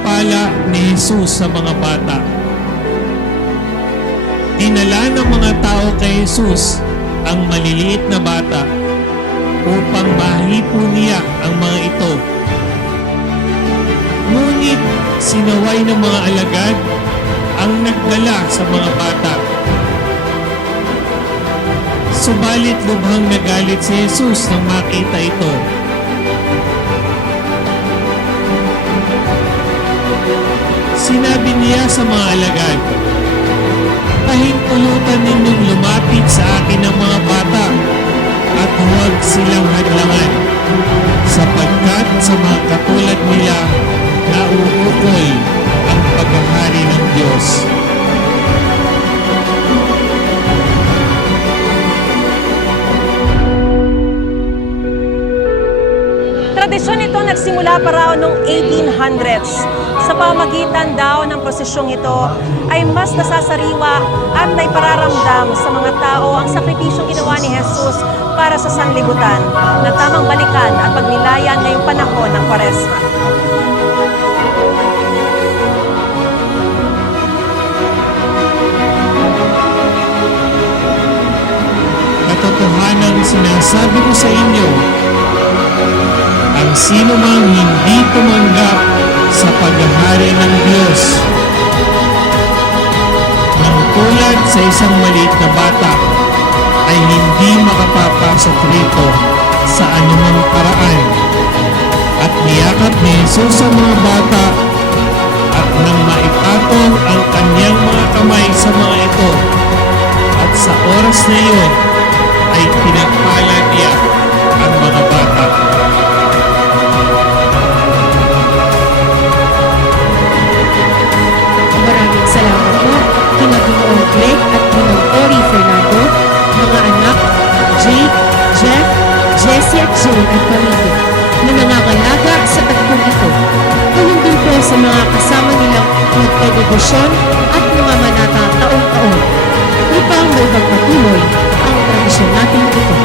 pinapala ni Jesus sa mga bata. Dinala ng mga tao kay Jesus ang maliliit na bata upang mahipo niya ang mga ito. Ngunit sinaway ng mga alagad ang nagdala sa mga bata. Subalit lubhang nagalit si Jesus nang makita ito. Sinabi niya sa mga alagad, "Pahintulutan ninyong lumapit sa akin ang mga bata at huwag silang hadlangan, sapagkat sa mga katulad nila nauukol ang paghahari ng Diyos." Tradisyon ito nagsimula pa raw noong 1800s. Sa pamamagitan daw ng prosesyong ito ay mas nasasariwa at naipararamdam sa mga tao ang sakripisyong ginawa ni Jesus para sa sanlibutan na tamang balikan at pagnilayan ngayong panahon ng Kwaresma. Katotohanan sinasabi ko sa inyo, ang sino mang hindi tumanggap sa paghahari ng Diyos ng tulad sa isang maliit na bata ay hindi makapapasok rito sa anumang paraan. At niyakap ni Jesus ang mga bata at nang maipatong ang kanyang mga kamay sa mga ito, at sa oras na iyon ay pinagpala niya ang mga bata. Maraming salamat po kina Ginoong Greg at Ginoong Ori Fernando, mga anak Jake, Jeff, Jessie at Jane at pamilya na nangangalaga sa tagpong ito. Tulong din po sa mga kasama nilang nagpedibusyon at mga manata taon-taon upang may pagpatuloy ang tradisyon natin ito.